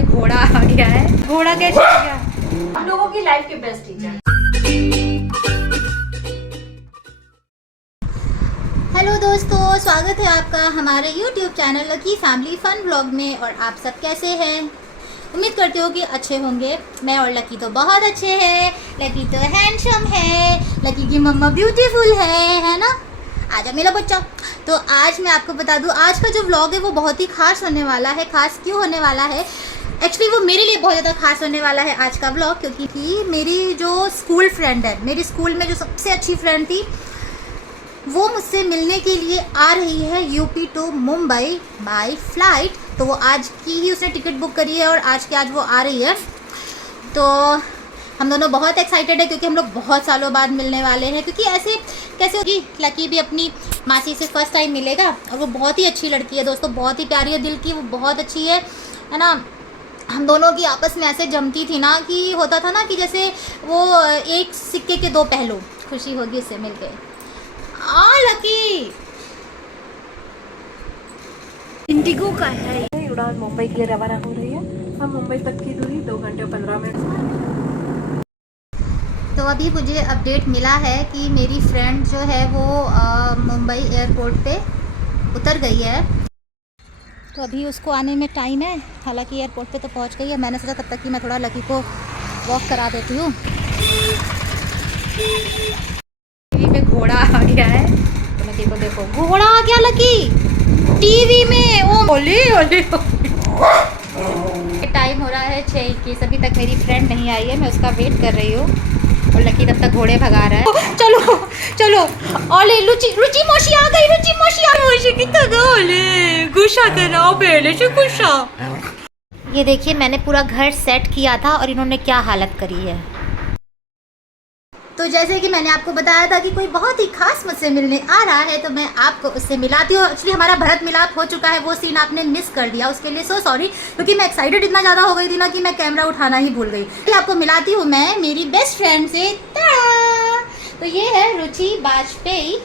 में घोड़ा आ गया है। घोड़ा कैसे आ गया? हम लोगों की लाइफ के बेस्ट टीचर। हेलो दोस्तों, स्वागत है आपका हमारे YouTube channel lucky family fun vlog में। और आप सब कैसे हैं? उम्मीद करते हो कि अच्छे होंगे। मैं और लकी तो बहुत अच्छे हैं। लकी तो हैंडसम है, लकी की मम्मा ब्यूटीफुल है ना? आजा मेरा बच्चा। तो आज मैं आपको बता दूं, आज का जो व्लॉग है वो बहुत ही खास होने वाला है। खास क्यों होने वाला है? एक्चुअली वो मेरे लिए बहुत ज़्यादा खास होने वाला है आज का व्लॉग, क्योंकि मेरी जो स्कूल फ्रेंड है, मेरी स्कूल में जो सबसे अच्छी फ्रेंड थी, वो मुझसे मिलने के लिए आ रही है UP to Mumbai by flight. तो वो आज की ही उसने टिकट बुक करी है और आज वो आ रही है। तो हम दोनों बहुत एक्साइटेड है क्योंकि हम लोग बहुत सालों बाद मिलने वाले हैं। क्योंकि ऐसे कैसे होगी, लकी भी अपनी मासी से फर्स्ट टाइम मिलेगा। और वो बहुत ही अच्छी लड़की है दोस्तों, बहुत ही प्यारी है दिल की, वो बहुत अच्छी है ना। हम दोनों की आपस में ऐसे जमती थी ना कि होता था ना कि जैसे वो एक सिक्के के दो पहलू। खुशी होगी उससे मिलके। लकी इंडिगो का है। उड़ान मुंबई के लिए रवाना हो रही है। हम मुंबई तक की दूरी 2 घंटे 15 मिनट। तो अभी मुझे अपडेट मिला है कि मेरी फ्रेंड जो है वो मुंबई एयरपोर्ट पे उतर गई है। तो अभी उसको आने में टाइम है। हालांकि एयरपोर्ट पे तो पहुंच गई है। मैंने सोचा तब तक कि मैं थोड़ा लकी को वॉक करा देती हूँ। टीवी में घोड़ा आ गया है, तो लकी को देखो, घोड़ा आ गया लकी टीवी में। ओ ओले ओले। टाइम हो रहा है 6:21। अभी तक मेरी फ्रेंड नहीं आई है, मैं उसका वेट कर रही हूँ। और लकी तब तक घोड़े भगा रहा है। चलो चलो ओले, रुचि मौसी आ गई। रुचि मौसी आ गई। कितना गोले गुस्सा कराओ पहले से गुस्सा। ये देखिए, मैंने पूरा घर सेट किया था और इन्होंने क्या हालत करी है। तो जैसे कि मैंने आपको बताया था कि कोई बहुत ही खास मुझसे मिलने आ रहा है, तो मैं आपको उससे मिलाती हूँ। एक्चुअली हमारा भरत मिलाप हो चुका है, वो सीन आपने मिस कर दिया, उसके लिए सो सॉरी। क्योंकि मैं एक्साइटेड इतना ज़्यादा हो गई थी ना कि मैं कैमरा उठाना ही भूल गई। तो आपको मिलाती हूँ मैं मेरी बेस्ट फ्रेंड से। तो ये है रुचि वाजपेयी,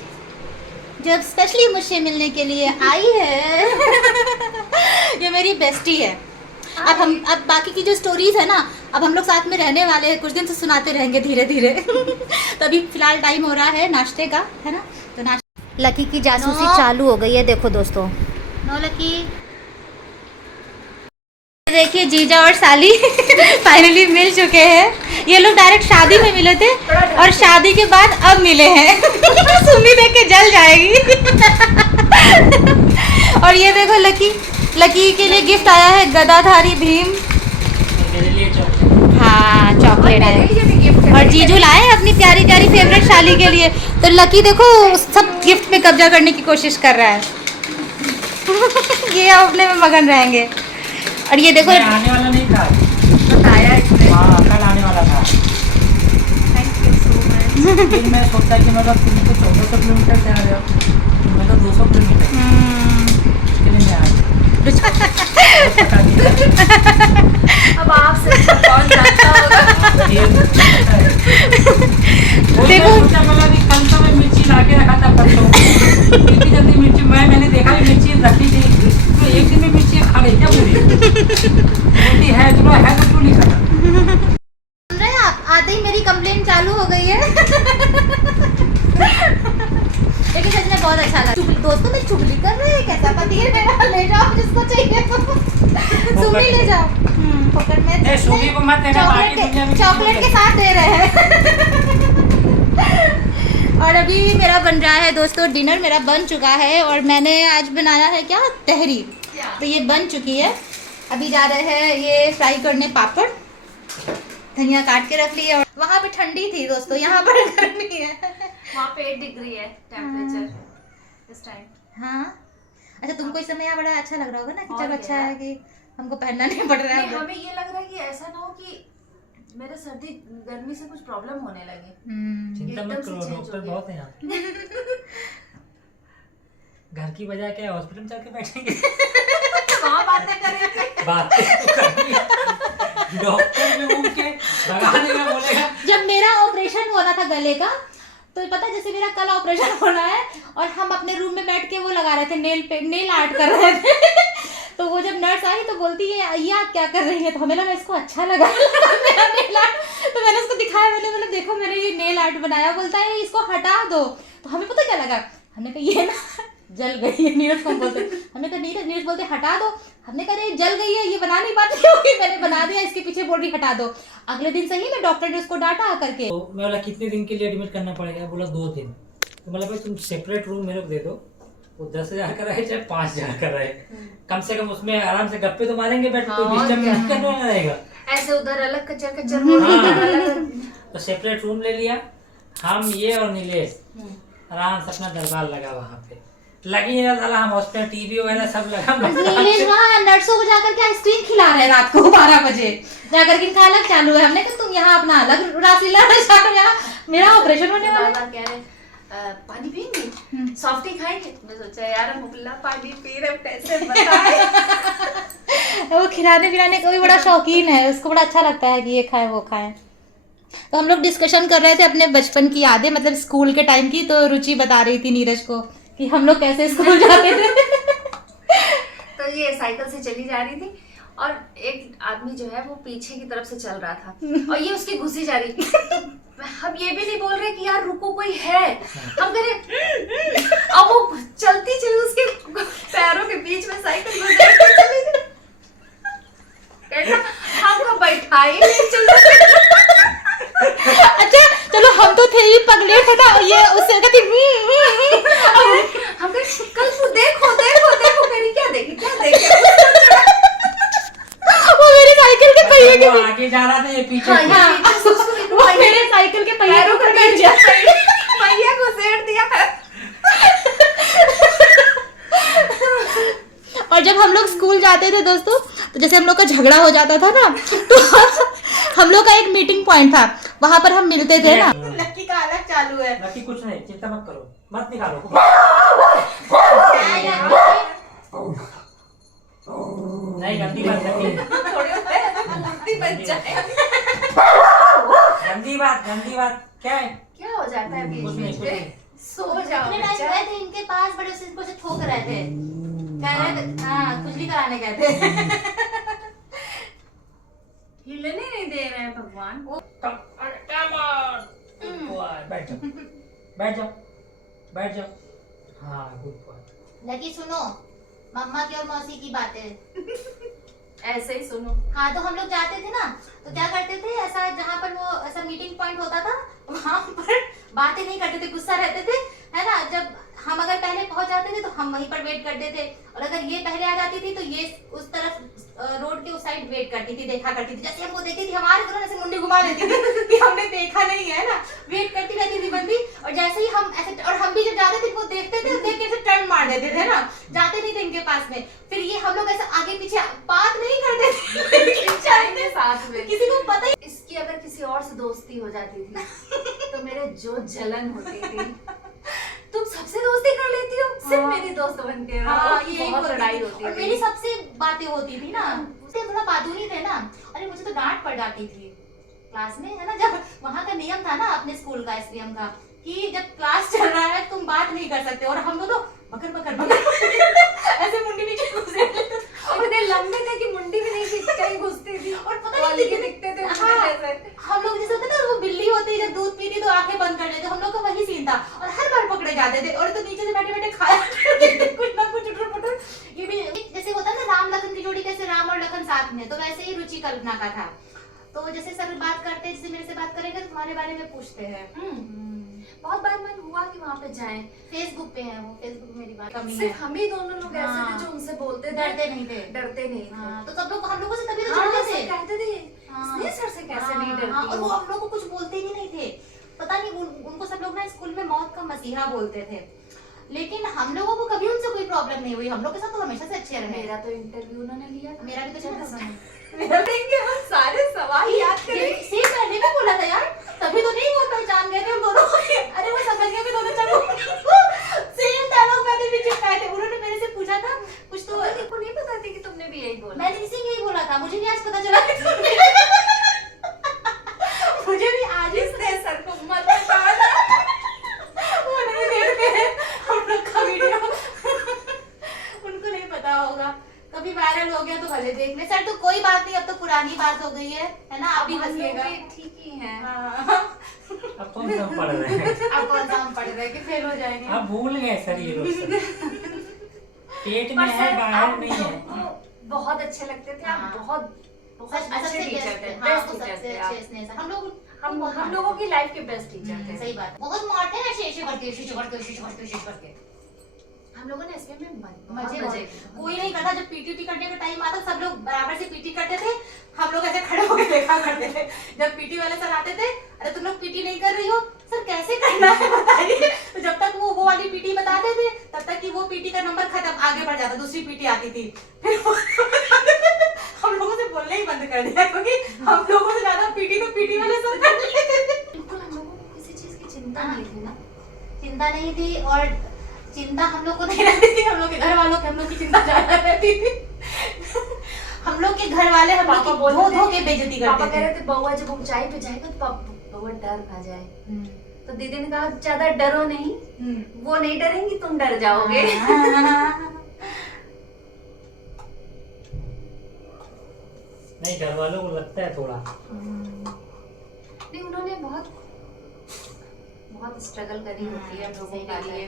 जो स्पेशली मुझसे मिलने के लिए आई है। ये मेरी बेस्टी है। अब बाकी की जो स्टोरीज है ना, अब हम लोग साथ में रहने वाले हैं, कुछ दिन से सुनाते रहेंगे धीरे धीरे। तो अभी फिलहाल टाइम हो रहा है नाश्ते का, है ना? तो लकी की जासूसी चालू हो गई है। देखो दोस्तों, नो लकी। देखिए जीजा और साली फाइनली मिल चुके हैं। ये लोग डायरेक्ट शादी में मिले थे और शादी के बाद अब मिले हैं। सुमी देख के जल जाएगी। और ये देखो लकी के लिए गिफ्ट आया है, गदाधारी भीम। हाँ, चॉकलेट है। और जीजू लाए अपनी प्यारी प्यारी फेवरेट शाली के लिए। तो लकी देखो सब गिफ्ट में कब्जा करने की कोशिश कर रहा है। ये अपने में मगन रहेंगे। और ये देखो, आने वाला नहीं था, बताया इसने। हाँ कल आने वाला था। Thank you so much. फिर मैं सोचा कि मतलब तुम तो 1400 किलोमीटर से आ रहे हो, मैं तो 200 किलोमीटर इसके लिए मैं आया। अब आपसे कौन जानता होगा। देखो मतलब कि कल तो मैं मिर्ची ला के रखा था परसों, इतनी जल्दी मिर्ची मैंने देखा भी मिर्ची रखी थी, तो एक दिन में मिर्ची खा गई क्या पूरी? बोलती है तो क्यों नहीं खाता? सुन रहे हैं आप? आते ही मेरी कंप्लेन चालू हो गई है। लेकिन सच में बहुत अच्छा लगा। दोस्तों में चुगली कर रहे हैं, कैसा पति है मेरा, ले जाओ जिसको चाहिए तो। सुमी ले जाओ। पॉकेट में सुमी को मत देना, बाकी दुनिया में चॉकलेट के साथ दे रहे हैं। और अभी मेरा बन रहा है दोस्तों डिनर, मेरा बन चुका है। और मैंने आज बनाया है क्या, तहरी। तो ये बन चुकी है। अभी जा रहे हैं ये फ्राई करने पापड़। धनिया काट के रख ली है। और वहाँ पे ठंडी थी दोस्तों, यहाँ पर गर्मी है। वहाँ पे 8 डिग्री है टेम्परेचर इस टाइम। हाँ, अच्छा तुमको इस समय यहाँ बड़ा अच्छा लग रहा होगा ना कि और चलो अच्छा क्या? है कि हमको पहनना नहीं पड़ रहा नहीं, है। हमें ये लग रहा है कि ऐसा ना हो कि मेरे सर्दी गर्मी से कुछ प्रॉब्लम होने लगे। चिंता मत एकदम से करो, change डॉक्टर हो गया। बहुत हैं यहाँ। घर की बजाय क्या हॉस्पिटल में चल के बैठेंगे? वहाँ बातें करेंगे। बातें तो करनी है। डॉक्टर में उनके भगाने में बोलेगा। जब मेरा ऑपरेशन होना था गले का, तो पता जैसे मेरा कल ऑपरेशन होना है और हम अपने रूम में बैठ के वो लगा रहे थे, नेल आर्ट कर रहे थे। तो वो जब नर्स आई तो बोलती है ये आप क्या कर रही है, तो हमें लगा इसको अच्छा लगा मेरा नेल आर्ट, तो मैंने उसको दिखाया, मैंने बोला देखो मैंने ये नेल आर्ट बनाया, बोलता है इसको हटा दो। तो हमें पता क्या लगा, हमने कहा ये ना जल गई है, नीरज को हम बोलते, हमने कहा नीरज बोलते हटा दो, हमने कहा ये जल गई है, ये बना नहीं पाती होगी, मैंने बना दिया, इसके पीछे बॉडी हटा दो। अगले दिन सही में डॉक्टर ने उसको डांटा करके। तो मैं बोला कितने दिन के लिए एडमिट करना पड़ेगा, बोला 2 दिन। तो बोला भाई तुम सेपरेट रूम मेरे को दे दो, वो 10,000 का रहे चाहे 5,000 का रहे, कम से कम उसमें आराम से गप्पे तो मारेंगे, बैठ कोई डिस्टर्ब नहीं करने वाला रहेगा। ऐसे उधर अलग कचर कचर हो रही है। तो सेपरेट रूम ले लिया हम, ये और नीलेश आराम से अपना दरबार लगा वहाँ पे, लगी नहीं रहा, हम हॉस्पिटल टीवी वगैरह सब लगा। नीलेश वहाँ नर्सों को जाकर के आइसक्रीम खिला रहे हैं रात को 12 बजे जाकर के, इनका अलग चालू है। हमने कहा तुम यहाँ अपना अलग रासलीला रचाओ, यहाँ मेरा ऑपरेशन होने वाला है। कह रहे पानी पियेंगे, सॉफ्टी खाएंगे। मैं सोचा यार हम मुल्ला पानी पी रहे, कैसे बताएं। वो खिलाने पिलाने का भी बड़ा शौकीन है, उसको बड़ा अच्छा लगता है कि ये खाए वो खाए। तो हम लोग डिस्कशन कर रहे थे अपने बचपन की यादें, मतलब स्कूल के टाइम की। तो रुचि बता रही थी नीरज को कि हम लोग कैसे स्कूल जाते थे। तो ये साइकिल से चली जा रही थी और एक आदमी जो है वो पीछे की तरफ से चल रहा था और ये उसकी घुसी जा रही थी। तो हम ये भी नहीं बोल रहे कि यार रुको कोई है, हम कह रहे अब वो चलती चली उसके पैरों के बीच में साइकिल घुस चली गई। हम तो बैठा ही नहीं चल। अच्छा चलो हम तो थे ही पगले थे ना, ये उससे कहती हम कहे कल तू देखो देखो देखो, मेरी क्या देखे वो मेरे साइकिल के पहिए के आगे जा रहा था, ये पीछे। वो मेरे साइकिल के पैरों पर बैठ गया, पहिया को सेड़ दिया। और जब हम लोग स्कूल जाते थे दोस्तों, तो जैसे हम लोग का झगड़ा हो जाता था ना, तो हम लोग का एक मीटिंग पॉइंट था, वहां पर हम मिलते थे ना। लक्की का अलग चालू है। लकी कुछ नहीं, चिंता मत करो, मत निकालो। नहीं गंदी बात, गंदी बात क्या है? क्या हो जाता है बीच बीच में? सो जाओ इतने टाइम गए थे इनके पास, बड़े उनको से ठोक रहे थे, कह रहे थे हाँ खुजली कराने गए थे। हिलने नहीं दे रहे हैं भगवान। बैठ जाओ, बैठ जाओ, बैठ जाओ। हाँ गुड बॉय। लकी सुनो मम्मा की और मौसी की बातें ऐसे ही सुनो। हाँ तो हम लोग जाते थे ना, तो क्या करते थे, ऐसा जहाँ पर वो ऐसा मीटिंग पॉइंट होता था वहाँ पर बातें नहीं करते थे, गुस्सा रहते थे, है ना। जब हम अगर पहले पहुंच जाते थे तो हम वहीं पर वेट करते थे, और अगर ये पहले आ जाती थी तो ये उस तरफ रोड के उस साइड वेट करती थी, देखा करती थी। जैसे हमको देखती थी हमारे तरफ ऐसे मुंडी घुमा देती थी कि हमने देखा नहीं है ना, वेट करती रहती थी बंदी। और जैसे ही हम ऐसे, और हम भी जब जाते थे वो देखते थे, देख के ऐसे टर्न मार देते थे ना, जाते नहीं थे इनके पास में। फिर ये हम लोग ऐसे आगे पीछे बात नहीं करते थे जाएंगे साथ में, किसी को पता ही। इसकी अगर किसी और से दोस्ती हो जाती थी तो मेरे जो जलन होती थी। तुम सबसे दोस्ती कर लेती हो, सिर्फ मेरी दोस्त बन के। हाँ, ये बहुत लड़ाई होती और थी। मेरी सबसे बातें होती थी ना, उससे थोड़ा बातूनी थे ना। अरे मुझे तो डांट पड़ जाती थी क्लास में, है ना। जब वहाँ का नियम था ना अपने स्कूल का, इस नियम का कि जब क्लास चल रहा है तुम बात नहीं कर सकते, और हम दोनों बकर बकर बकर ऐसे मुंडी नीचे घुसे इतने लंबे थे कि मुंडी भी नहीं कहीं घुसती थी, और पता वाली नहीं के कितने- दिखते थे। हाँ, जैसे हम लोग जैसे होता ना वो बिल्ली होती जब दूध पीती तो आंखें बंद कर लेते, हम लोग का वही सीन था। और हर बार पकड़े जाते थे, और तो नीचे से बैठे बैठे खाया करते थे कुछ ना कुछ उठर पुठर। ये भी जैसे होता है ना राम लखन की जोड़ी, कैसे राम और लखन साथ में, तो वैसे ही रुचि कल्पना का था। तो जैसे सर बात करते, जैसे मेरे से बात करेंगे तो तुम्हारे बारे में पूछते हैं। बहुत बार मन हुआ कि वहाँ पे जाएं। फेसबुक पे है वो, फेसबुक मेरी बात कमी है। सिर्फ हम ही दोनों लोग ऐसे हाँ। थे जो उनसे बोलते थे, डरते नहीं थे। डरते नहीं थे। हाँ, तो सब लोग हम लोगों से तभी तो हाँ, जुड़ते थे। सब कहते थे हाँ। स्नेह सर से कैसे हाँ, नहीं हाँ, डरती और हो? वो हम लोग को कुछ बोलते भी नहीं थे। पता नहीं उनको सब लोग ना स्कूल में मौत का मसीहा बोलते थे, लेकिन हम लोगों को कभी उनसे कोई प्रॉब्लम नहीं हुई। हम लोग के साथ तो हमेशा से अच्छे रहे। मेरा तो इंटरव्यू उन्होंने लिया था। मेरा भी तो चला था। मेरा देंगे हम सारे सवाल याद करें। सेम मैंने भी बोला था यार, तभी तो नहीं वो पहचान गए थे हम दोनों। अरे वो समझ गए भी दोनों चलो। सेम डायलॉग मैंने भी चिपकाए थे। उन्होंने मेरे से पूछा था कुछ, तो को नहीं पता थी कि तुमने भी यही बोला। मैंने इसी यही बोला था, मुझे भी आज पता चला कि तुमने। मुझे भी आज ही स्नेह सर को मत बताना। वो नहीं देखते हैं हम लोग का वीडियो। उनको नहीं पता होगा, कभी बैग पुरानी बात हो गई है ना, आप भी हम लोग हंसिएगा। भी ठीक ही हैं। हाँ। अब कौन सा पढ़ रहे हैं? अब कौन सा हम पढ़ रहे हैं कि फेल हो जाएंगे। अब भूल गए सर ये लोग सब। पेट में पर है सर बाहर आप नहीं है। हमको बहुत अच्छे लगते थे, हाँ। आप बहुत बहुत सबसे अच्छे best टीचर थे, हाँ, बेस्ट वो टीचर सबसे थे अच्छे आप। स्नेह से। हम लोगों की लाइफ के बेस्ट टीचर थे। सही बात, बहुत मारते हैं ऐसे करके। हम लोगों ने इसमें बहुत मजे मजे बहुत। कोई नहीं करता, जब पीटी करने का टाइम आता सब लोग बराबर से पीटी करते थे, हम लोग ऐसे खड़े होकर देखा करते थे। जब पीटी वाले सर आते थे, अरे तुम लोग पीटी नहीं कर रही हो, सर कैसे करना है बताइए। तो जब तक वो वाली पीटी बताते थे तब तक कि वो पीटी का नंबर खत्म, आगे बढ़ जाता, दूसरी पीटी आती थी। फिर हम लोगों से बोलने ही बंद कर दिया, क्योंकि हम लोगों से ज्यादा पीटी तो पीटी वाले सर करते थे। बिल्कुल हम लोगों को किसी चीज की चिंता नहीं थी ना। चिंता नहीं थी, और चिंता हम लोग को नहीं रहती थी, हम लोग के घर वालों की हम लोग की चिंता ज्यादा रहती थी। हम लोग के घर वाले हम लोग पापा धो धो के बेइज्जती पापा करते कह थे। रहे थे बउआ जब ऊंचाई पे जाएगा तो बउआ डर ना जाए। तो दीदी ने कहा ज्यादा डरो नहीं, वो नहीं डरेंगी, तुम डर जाओगे। नहीं, घर वालों को लगता है थोड़ा। नहीं, उन्होंने बहुत बहुत स्ट्रगल करी होती है हम लोगों सही के बात है। लिए।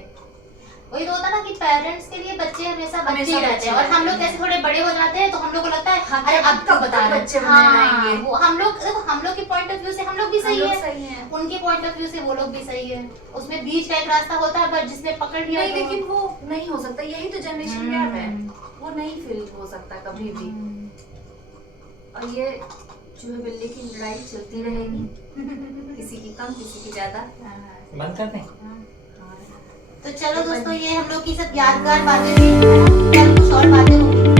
वही तो होता ना कि पेरेंट्स के लिए बच्चे हमेशा बच्चे हमेशा ही रहते बच्चे हैं, और हम लोग रहते हैं। जैसे थोड़े बड़े हो जाते हैं तो हम लोग को लगता है हाँ, अरे अब कब तो बता तक रहे बच्चे बने रहेंगे। वो हम लोग देखो, हम लोग के पॉइंट ऑफ व्यू से हम लोग भी हम सही लोग है, सही हैं। उनके पॉइंट ऑफ व्यू से वो लोग भी सही है। उसमें बीच का एक रास्ता होता है, पर जिसने पकड़ लिया नहीं, तो लेकिन वो नहीं हो सकता, यही तो जनरेशन गैप है, वो नहीं फील हो सकता कभी भी। और ये चूहे बिल्ली की लड़ाई चलती रहेगी, किसी की कम किसी की ज्यादा। बंद कर दें। तो चलो दोस्तों, ये हम लोग की सब यादगार बातें थी, कल कुछ और बातें होंगी।